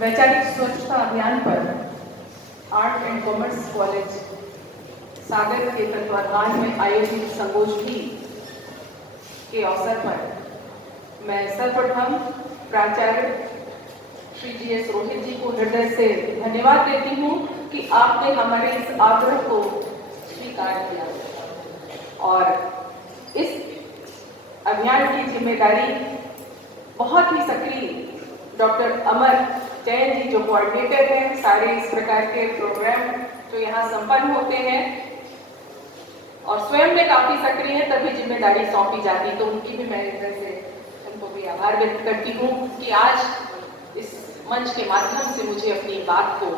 वैचारिक स्वच्छता अभियान पर आर्ट एंड कॉमर्स कॉलेज सागर के तत्वाधान में आयोजित संगोष्ठी के अवसर पर मैं सर्वप्रथम प्राचार्य श्री GS रोहित जी को हृदय से धन्यवाद देती हूँ कि आपने हमारे इस आग्रह को स्वीकार किया और इस अभियान की जिम्मेदारी बहुत ही सक्रिय डॉक्टर अमर जैन जी जो कोऑर्डिनेटर हैं सारे इस प्रकार के प्रोग्राम जो यहाँ संपन्न होते हैं और स्वयं में काफी सक्रिय है, तभी जिम्मेदारी सौंपी जाती, तो उनकी भी मैं इधर से उनको भी आभार व्यक्त करती हूँ कि आज इस मंच के माध्यम से मुझे अपनी बात को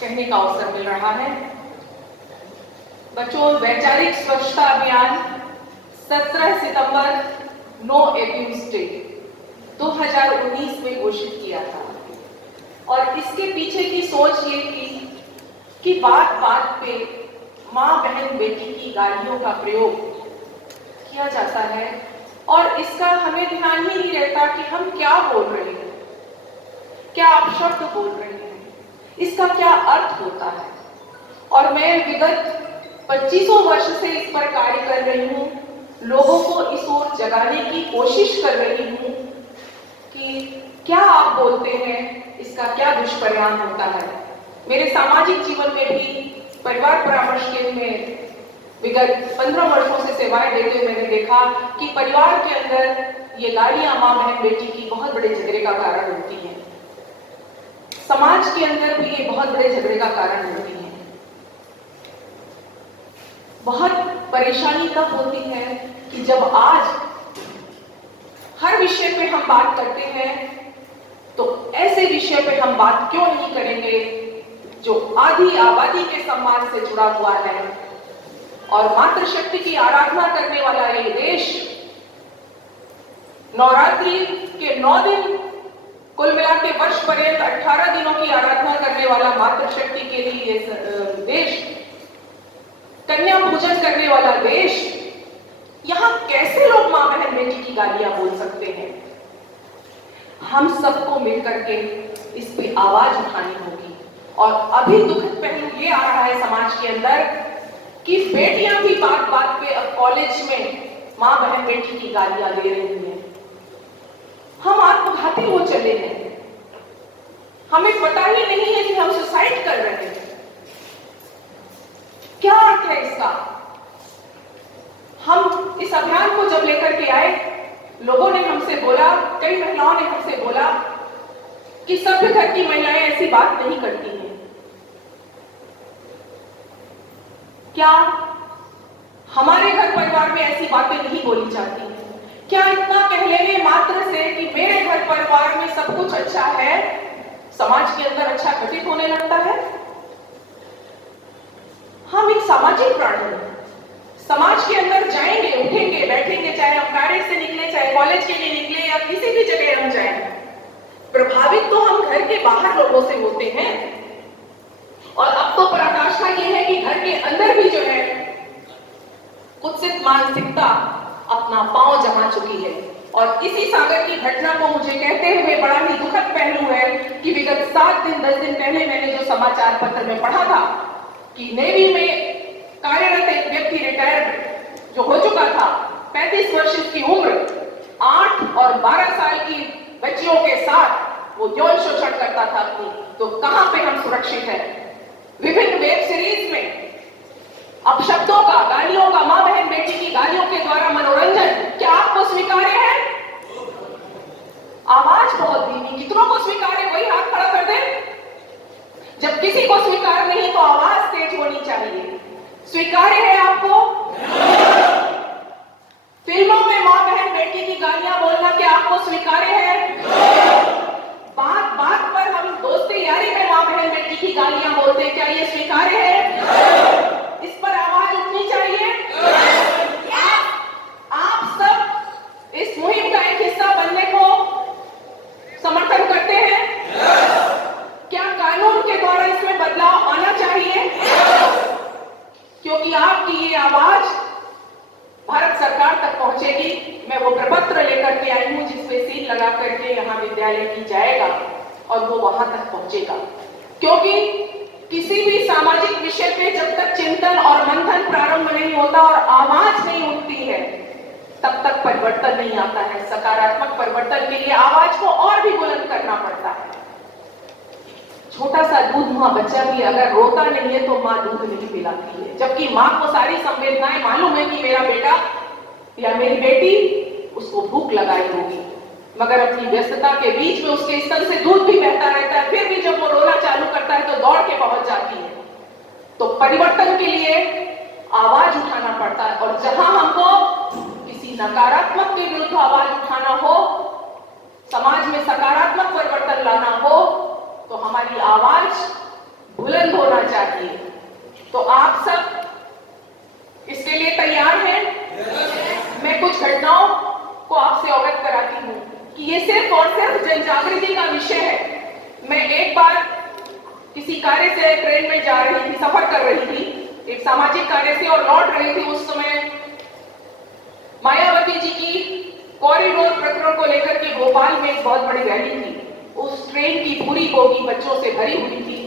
कहने का अवसर मिल रहा है। बच्चों, वैचारिक स्वच्छता अभियान 17 सितंबर नो एब्यूज डे 2019 में घोषित किया था और इसके पीछे की सोच ये थी कि बात बात पे माँ बहन बेटी की गालियों का प्रयोग किया जाता है और इसका हमें ध्यान ही नहीं रहता कि हम क्या बोल रहे हैं, क्या अपशब्द बोल रहे हैं, इसका क्या अर्थ होता है। और मैं विगत 25 वर्ष से इस पर कार्य कर रही हूँ, लोगों को इस ओर जगाने की कोशिश कर रही हूँ कि क्या आप बोलते हैं, इसका क्या दुष्परिणाम होता है। मेरे सामाजिक जीवन में भी परिवार परामर्श केंद्र में विगत 15 वर्षों से सेवाएं देते हुए मैंने देखा कि परिवार के अंदर ये गालियां माँ बहन बेटी की बहुत बड़े झगड़े का कारण होती हैं। समाज के अंदर भी ये बहुत बड़े झगड़े का कारण होती हैं। बहुत परेशानी तब होती है कि जब आज हर विषय पे हम बात करते हैं तो ऐसे विषय पे हम बात क्यों नहीं करेंगे जो आधी आबादी के सम्मान से जुड़ा हुआ है और मातृशक्ति की आराधना करने वाला ये देश नवरात्रि के 9 दिन कुल मिला के वर्ष पर्यंत 18 दिनों की आराधना करने वाला मातृशक्ति के लिए ये देश, कन्या पूजन करने वाला देश, यहाँ कैसे लोग माँ बहन बेटी की गालियां बोल सकते हैं। हम सबको मिलकर के इस पे आवाज उठानी होगी। और अभी दुखद पहलू ये आ रहा है समाज के अंदर कि बेटियां भी बात बात पे अब कॉलेज में माँ बहन बेटी की गालियां दे रही हैं। हम आत्मघाती हो चले हैं, हमें पता ही नहीं है कि हम सुसाइड कर रहे हैं। क्या अर्थ है इसका। हम इस अभियान को जब लेकर के आए, लोगों ने हमसे बोला, कई महिलाओं ने हमसे बोला कि सभ्य घर की महिलाएं ऐसी बात नहीं करती हैं। क्या हमारे घर परिवार में ऐसी बातें नहीं बोली जाती हैं? क्या इतना कह लेने मात्र से कि मेरे घर परिवार में सब कुछ अच्छा है, समाज के अंदर अच्छा घटित होने लगता है? हम एक सामाजिक प्राणी हैं। समाज के अंदर जाएंगे, उठेंगे, बैठेंगे, चाहे हम कार्य से निकले, चाहे कॉलेज के लिए निकले या किसी भी जगह हम जाएं, प्रभावित तो हम घर के बाहर लोगों से होते हैं। और अब तो पराकाष्ठा ये है कि घर के अंदर भी जो है कुत्सित मानसिकता अपना पांव जमा चुकी है। और इसी सागर की घटना को मुझे कहते हुए बड़ा ही दुखद पहलू है कि विगत 7 दिन 10 दिन पहले मैंने जो समाचार पत्र में पढ़ा था कि नेवी में कार्यरत एक व्यक्ति रिटायर्ड जो हो चुका था, 35 वर्ष की उम्र, 8 और 12 साल की बच्चियों के साथ वो यौन शोषण करता था अपनी। तो कहां पे हम सुरक्षित हैं? विभिन्न वेब सीरीज में अपशब्दों का, गालियों का, मां बहन बेटी की गालियों के द्वारा मनोरंजन क्या आपको स्वीकार्य है? आवाज बहुत धीमी, कितनों को स्वीकार्य वही हाथ खड़ा कर दे। जब किसी को स्वीकार नहीं तो आवाज तेज होनी चाहिए। स्वीकार्य है आपको? फिल्मों में मां बहन बेटी की गालियां बोलना क्या आपको स्वीकार्य है? बात बात पर हम दोस्ती यारी में मां बहन बेटी की गालियां बोलते हैं, क्या ये स्वीकार्य है? इस पर आवाज उठनी चाहिए। आप सब इस मुहिम का एक हिस्सा बनने को समर्थन करते हैं? क्या कानून के द्वारा इसमें बदलाव आना चाहिए? क्योंकि आपकी ये आवाज भारत सरकार तक पहुंचेगी। मैं वो प्रपत्र लेकर के आई हूं जिसपे सील लगा करके विद्यालय की जाएगा और वो वहां तक पहुंचेगा। क्योंकि किसी भी सामाजिक विषय पे जब तक चिंतन और मंथन प्रारंभ नहीं होता और आवाज नहीं उठती है, तब तक परिवर्तन नहीं आता है। सकारात्मक परिवर्तन के लिए आवाज को और भी बुलंद करना पड़ता है। छोटा सा दूध मां बच्चा भी अगर रोता नहीं है तो मां दूध नहीं पिलाती है, जबकि मां को सारी संवेदनाएं मालूम है कि मेरा बेटा या मेरी बेटी उसको भूख लगाई होगी, मगर अपनी व्यस्तता के बीच में उसके स्तन से दूध भी बहता रहता है, फिर भी जब वो रोना चालू करता है तो दौड़ के पहुंच जाती है। तो परिवर्तन के लिए आवाज उठाना पड़ता है, और जहां हमको किसी नकारात्मक के विरुद्ध आवाज उठाना हो, समाज में सकारात्मक परिवर्तन लाना हो, तो हमारी आवाज बुलंद होना चाहिए। तो आप सब इसके लिए तैयार हैं? मैं कुछ घटनाओं को आपसे अवगत कराती हूं कि ये सिर्फ और सिर्फ जन जागृति का विषय है। मैं एक बार किसी कार्य से ट्रेन में जा रही थी, सफर कर रही थी एक सामाजिक कार्य से, और लौट रही थी। उस समय मायावती जी की कॉरिडोर प्रकरण को लेकर के भोपाल में एक बहुत बड़ी रैली थी। उस ट्रेन की पूरी बोगी बच्चों से भरी हुई थी,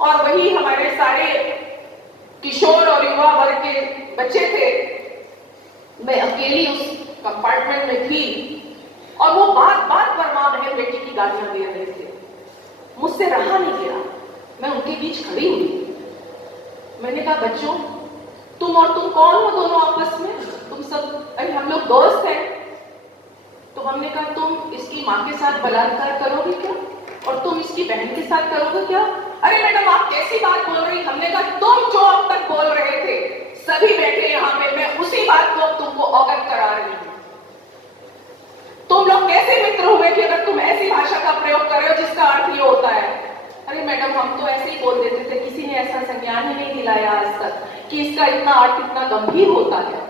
और वही हमारे सारे किशोर और युवा वर्ग के बच्चे थे। मैं अकेली उस कंपार्टमेंट में थी, और वो बात बात पर मां बहन बेटी की गालियां दे रहे थे। मुझसे रहा नहीं गया, मैं उनके बीच खड़ी हुई। मैंने कहा, बच्चों, तुम और तुम कौन हो दोनों आपस में? तुम सब, अरे हम लोग दोस्त हैं। तो हमने कहा, तुम इसकी माँ के साथ बलात्कार करोगे क्या, और तुम इसकी बहन के साथ करोगे क्या? अरे मैडम, आप कैसी बात बोल रही? हमने कहा, तुम जो अब तक बोल रहे थे, सभी बैठे यहाँ पे, मैं उसी बात को तुमको अवगत करा रही हूँ। तुम लोग कैसे मित्र हुए कि अगर तुम ऐसी भाषा का प्रयोग कर रहे हो जिसका अर्थ ये होता है? अरे मैडम, हम तो ऐसे ही बोल देते थे, किसी ने ऐसा संज्ञान ही नहीं दिलाया आज तक कि इसका इतना अर्थ इतना गंभीर होता है।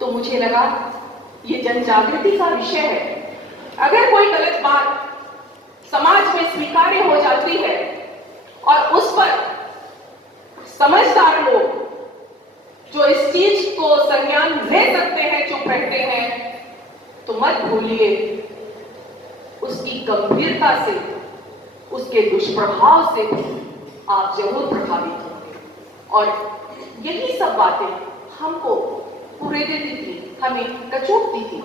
तो मुझे लगा ये जन जागृति का विषय है। अगर कोई गलत बात समाज में स्वीकार्य हो जाती है और उस पर समझदार लोग जो इस चीज को संज्ञान ले सकते हैं चुप रहते हैं, तो मत भूलिए उसकी गंभीरता से, उसके दुष्प्रभाव से आप जरूर प्रभावित होंगे। और यही सब बातें हमको पूरे देती थी, हमें कचोटती थी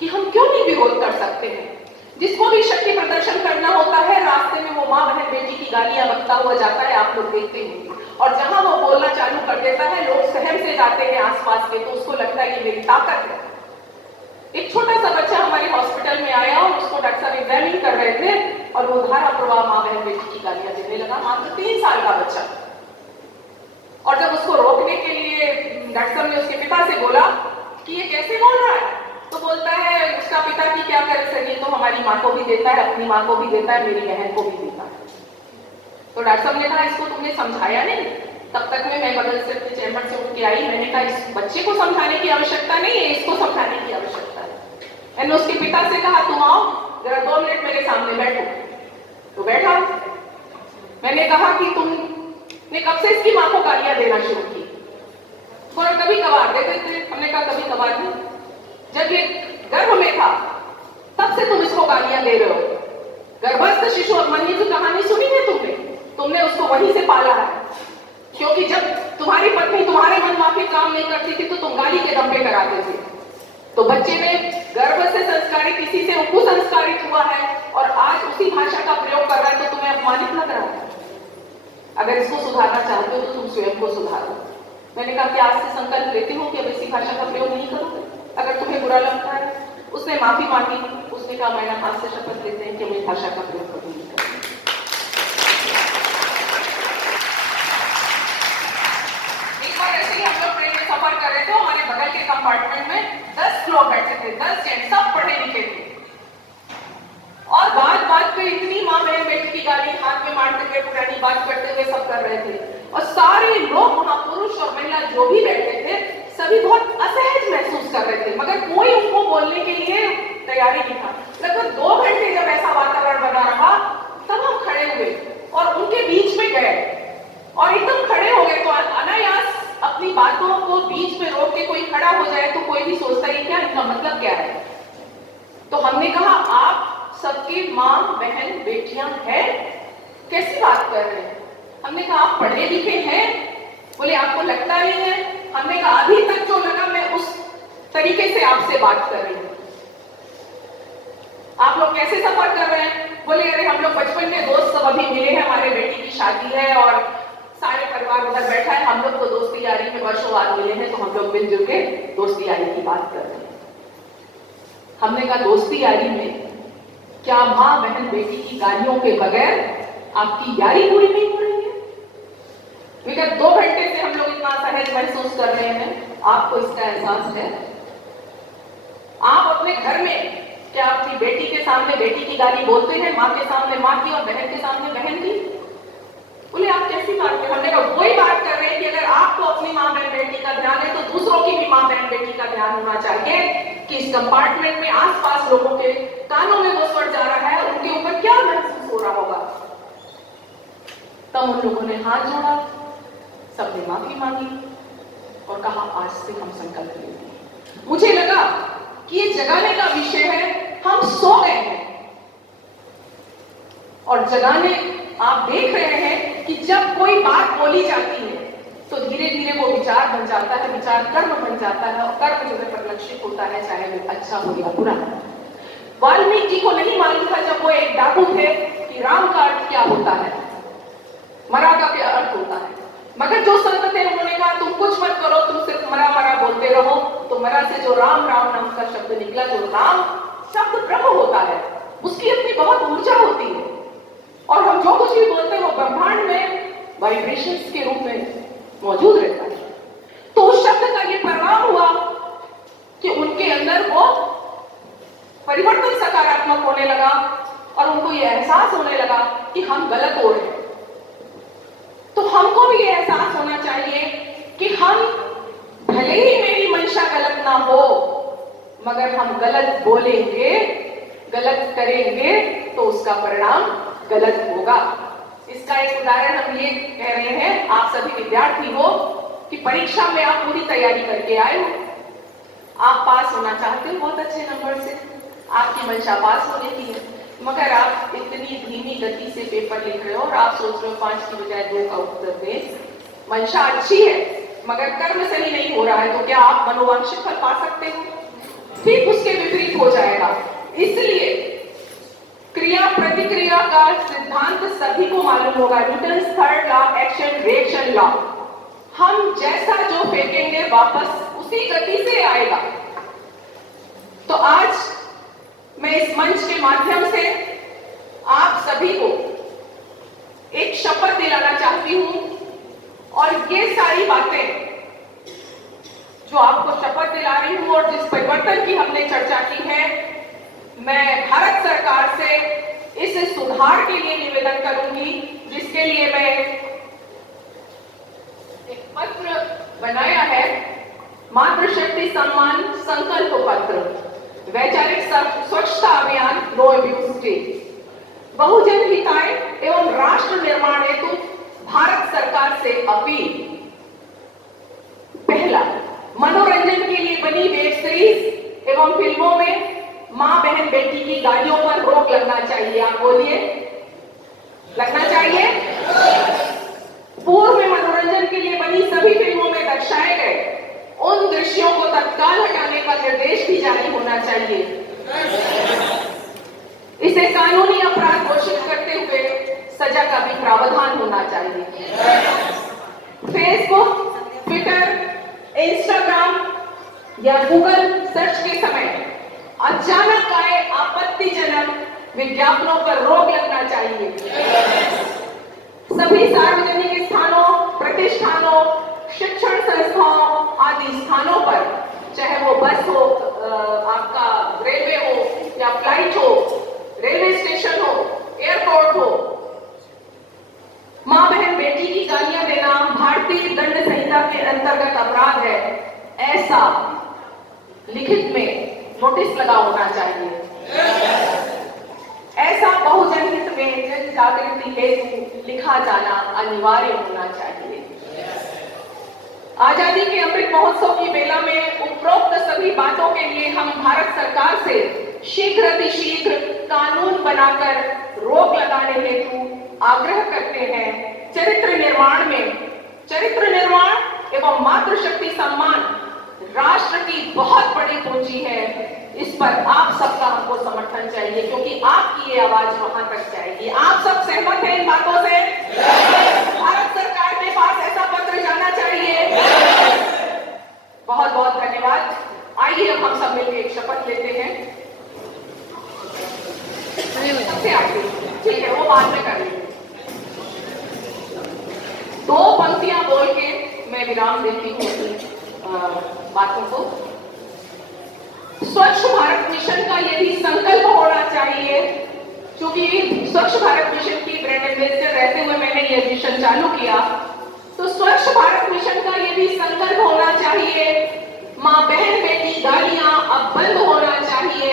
कि हम क्यों नहीं विरोध कर सकते हैं। जिसको भी शक्ति प्रदर्शन करना होता है, रास्ते में वो माँ बहन बेटी की गालियां बकता हुआ जाता है, आप लोग देखते होंगे। और जहां वो बोलना चालू कर देता है, लोग सहम से जाते हैं आसपास के, तो उसको लगता है ये मेरी ताकत है। एक छोटा सा बच्चा हमारे हॉस्पिटल में आया और उसको डॉक्टर साहब एग्जामिन कर रहे थे, और वो धारा प्रवाह माँ बहन बेटी की गालियां देने लगा, मात्र 3 साल का बच्चा। और जब उसको रोकने के लिए डॉक्टर साहब ने उसके पिता से बोला कि ये कैसे बोल रहा है, तो बोलता है उसका पिता की क्या कर सके, तो हमारी माँ को भी देता है, अपनी माँ को भी देता है, मेरी बहन को भी देता है। तो डॉक्टर साहब ने कहा, इसको तुमने समझाया नहीं? तब तक में मैं बगल से अपने चैम्बर से उठ के आई। मैंने कहा, इस बच्चे को समझाने की आवश्यकता नहीं है, इसको समझाने की आवश्यकता है। मैंने उसके पिता से कहा, तुम आओ जरा 2 मिनट मेरे सामने बैठो। तो बैठा। मैंने कहा कि तुमने कब से इसकी माँ को गालियां देना शुरू की? थोड़ा कभी कभार देते थे। हमने कहा, कभी कभार नहीं, जब ये गर्भ में था तब से तुम इसको गालियां दे रहे हो। गर्भस्थ शिशु अभिमन्यु की कहानी सुनी है तुमने? तुमने उसको वहीं से पाला है, क्योंकि जब तुम्हारी पत्नी तुम्हारे मन माफिक काम नहीं करती थी तो तुम गाली के दम पे कराते थे। तो बच्चे में गर्भ से संस्कारित किसी से कुसंस्कारित हुआ है, और आज उसी भाषा का प्रयोग कर रहा है, तो तुम्हें अपमानित लग रहा है। अगर इसको सुधारना चाहते हो तो तुम स्वयं को सुधारो। मैंने कहा कि आज से संकल्प लेती हूँ कि अब इसी भाषा का प्रयोग नहीं करूंगा। अगर तुम्हें बुरा लगता है। उसने माफी मांगी। उसने कहा, मैडम आज से शपथ लेते हैं कि हम इस भाषा का प्रयोग कभी नहीं करेंगे। एक बार ऐसे ही हम लोग ट्रेन में सफर कर रहे थे, हमारे बगल के कंपार्टमेंट में 10 लोग बैठे थे, 10 जेंट्स, सब पढ़े लिखे थे। और बात बात पे इतनी माँ बहन बेटी की गाली हाथ में मारते हुए, पुरानी बात करते हुए सब कर रहे थे। और सारे लोग वहां, पुरुष और महिला जो भी बैठे थे, सभी बहुत असहज महसूस कर रहे थे, मगर कोई उनको बोलने के लिए तैयारी नहीं था। लगभग 2 घंटे जब ऐसा वातावरण बना रहा, तब हम खड़े हुए और उनके बीच में गए, और एकदम खड़े हो गए। तो अनायास अपनी बातों को बीच में रोक के कोई खड़ा हो जाए तो कोई भी सोचता है क्या, इनका मतलब क्या है। तो हमने कहा आप सबकी माँ बहन बेटियां हैं, कैसी बात कर रहे हैं? हमने कहा आप पढ़े लिखे हैं? बोले आपको लगता नहीं है। हमने कहा अभी तक जो लगा मैं उस तरीके से आपसे बात कर रही हूं। आप लोग कैसे सफर कर रहे हैं? बोले अरे हम लोग बचपन के दोस्त सब अभी मिले हैं, हमारे बेटी की शादी है और सारे परिवार उधर बैठा है, हम लोग तो दोस्ती यारी में वर्षों बाद मिले हैं, तो हम लोग मिलजुल के दोस्ती यारी की बात कर रहे हैं। हमने कहा दोस्ती यारी में क्या माँ बहन बेटी की गालियों के बगैर आपकी यारी पूरी नहीं हो रही है? विगत 2 घंटे से हम लोग इतना सहज महसूस कर रहे हैं, आपको इसका एहसास है? आप अपने घर में क्या अपनी बेटी के सामने बेटी की गाली बोलते हैं, माँ के सामने माँ की और बहन के सामने बहन की? बोले आप कैसी बात कर? हमने कहा वही बात कर रहे हैं कि अगर आपको अपनी माँ बहन बेटी का ध्यान है तो दूसरों की भी माँ बहन बेटी का ध्यान होना चाहिए कि इस कंपार्टमेंट में आसपास लोगों के कानों में वो स्वर जा रहा है, उनके ऊपर क्या महसूस हो रहा होगा। तब उन लोगों ने हाथ जोड़ा, सबने माफी मांगी और कहा आज से हम संकल्प लेंगे। मुझे लगा कि ये जगाने का विषय है, हम सो गए हैं और जगाने आप देख रहे हैं कि जब कोई बात बोली जाती है तो धीरे धीरे वो विचार बन जाता है, विचार कर्म बन जाता है और कर्म जो है परिलक्षित होता है, चाहे वो अच्छा हो या बुरा। वाल्मीकि जी को नहीं मालूम था जब वो एक डाकू थे कि राम का अर्थ क्या होता है, मरा का क्या अर्थ होता है। मगर जो संत थे उन्होंने कहा तुम कुछ मत करो, तुम सिर्फ मरा मरा बोलते रहो। तो मरा से जो राम राम नाम का शब्द निकला, जो राम शब्द ब्रह्म होता है, उसकी अपनी बहुत ऊर्जा होती है और हम जो कुछ भी बोलते हैं वो ब्रह्मांड में वाइब्रेशंस के रूप में मौजूद रहता है। तो उस शब्द का ये परिणाम हुआ कि उनके अंदर वो परिवर्तन सकारात्मक होने लगा और उनको ये एहसास होने लगा कि हम गलत हो रहे हैं। तो हमको भी ये एहसास होना चाहिए कि हम भले ही मेरी मंशा गलत ना हो, मगर हम गलत बोलेंगे, गलत करेंगे तो उसका परिणाम गलत होगा। इसका एक उदाहरण हम ये कह रहे हैं, आप सभी विद्यार्थी हो कि परीक्षा में आप पूरी तैयारी करके आए हो, आप पास होना चाहते हो बहुत अच्छे नंबर से, आपकी मंशा पास होने की है, मगर आप इतनी धीमी गति से पेपर लिख रहे हो और आप सोच रहे हो 5 की बजाय 2 का उत्तर दें। मंशा अच्छी है मगर कर्म सही नहीं हो रहा है, तो क्या आप मनोवांछित फल पा सकते हो? ठीक उसके विपरीत हो जाएगा। इसलिए क्रिया प्रतिक्रिया का सिद्धांत सभी को मालूम होगा, Newton's third law, action reaction law. हम जैसा जो फेंकेंगे वापस उसी गति से आएगा। तो आज मैं इस मंच के माध्यम से आप सभी को एक शपथ दिलाना चाहती हूं और ये सारी बातें जो आपको शपथ दिला रही हूं और जिस परिवर्तन की हमने चर्चा की है, मैं भारत सरकार से इस सुधार के लिए निवेदन करूंगी, जिसके लिए मैं एक पत्र बनाया है, मातृशक्ति सम्मान संकल्प पत्र, वैचारिक स्वच्छता अभियान नो अब्यूज डे, बहुजन हिताय एवं राष्ट्र निर्माण हेतु भारत सरकार से अपील। पहला, मनोरंजन के लिए बनी वेब सीरीज एवं फिल्मों में मां बहन बेटी की गालियों पर रोक लगना चाहिए। आप बोलिए, लगना चाहिए। पूर्व में मनोरंजन के लिए बनी सभी फिल्मों में दर्शाए गए उन दृश्यों को तत्काल हटाने का निर्देश भी जारी होना चाहिए। इसे कानूनी अपराध घोषित करते हुए सजा का भी प्रावधान होना चाहिए। फेसबुक, ट्विटर, इंस्टाग्राम या गूगल सर्च के समय अचानक आए आपत्तिजनक विज्ञापनों पर रोक लगना चाहिए। सभी सार्वजनिक स्थानों, प्रतिष्ठानों, शिक्षण संस्थाओं आदि स्थानों पर, चाहे वो बस हो, आपका रेलवे हो या फ्लाइट हो, रेलवे स्टेशन हो, एयरपोर्ट हो, मां बहन बेटी की गालियां देना भारतीय दंड संहिता के अंतर्गत अपराध है, ऐसा लिखित में नोटिस लगा होना चाहिए। ऐसा बहुजन हित में जन जागृति हेतु लिखा जाना अनिवार्य होना चाहिए। आजादी के अमृत महोत्सव की बेला में उपरोक्त सभी बातों के लिए हम भारत सरकार से शीघ्र कानून बनाकर रोक लगाने हेतु आग्रह करते हैं। चरित्र निर्माण एवं मातृशक्ति सम्मान राष्ट्र की बहुत बड़ी पूंजी है। इस पर आप सबका हमको समर्थन चाहिए, क्योंकि आपकी ये आवाज वहां तक जाएगी। आप सब सहमत हैं इन बातों से? भारत सरकार के पास ऐसा पत्र जाना चाहिए। बहुत बहुत धन्यवाद। आइए अब हम सब मिलकर एक शपथ लेते हैं। सबसे आगे, ठीक है, वो बाद में कर लेंगे। 2 पंक्तियां बोल के मैं विराम देती हूँ अपनी बातों को। स्वच्छ भारत मिशन का यदि संकल्प होना चाहिए, क्योंकि स्वच्छ भारत मिशन की ब्रांड एम्बेसडर रहते हुए मैंने ये मिशन चालू किया, तो स्वच्छ भारत मिशन का यदि संकल्प होना चाहिए, माँ बहन बेटी गालियां अब बंद होना चाहिए,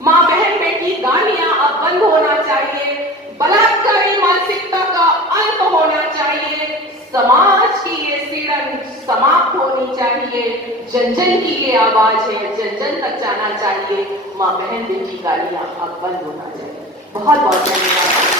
माँ बहन बेटी गालियां अब बंद होना चाहिए, बलात्कारी मानसिकता का अंत होना चाहिए, समाज की ये सीढ़न समाप्त होनी चाहिए, जन जन की ये आवाज है, जन जन तक जाना चाहिए, माँ बहन बेटी गालियां अब बंद होना चाहिए। बहुत बहुत धन्यवाद।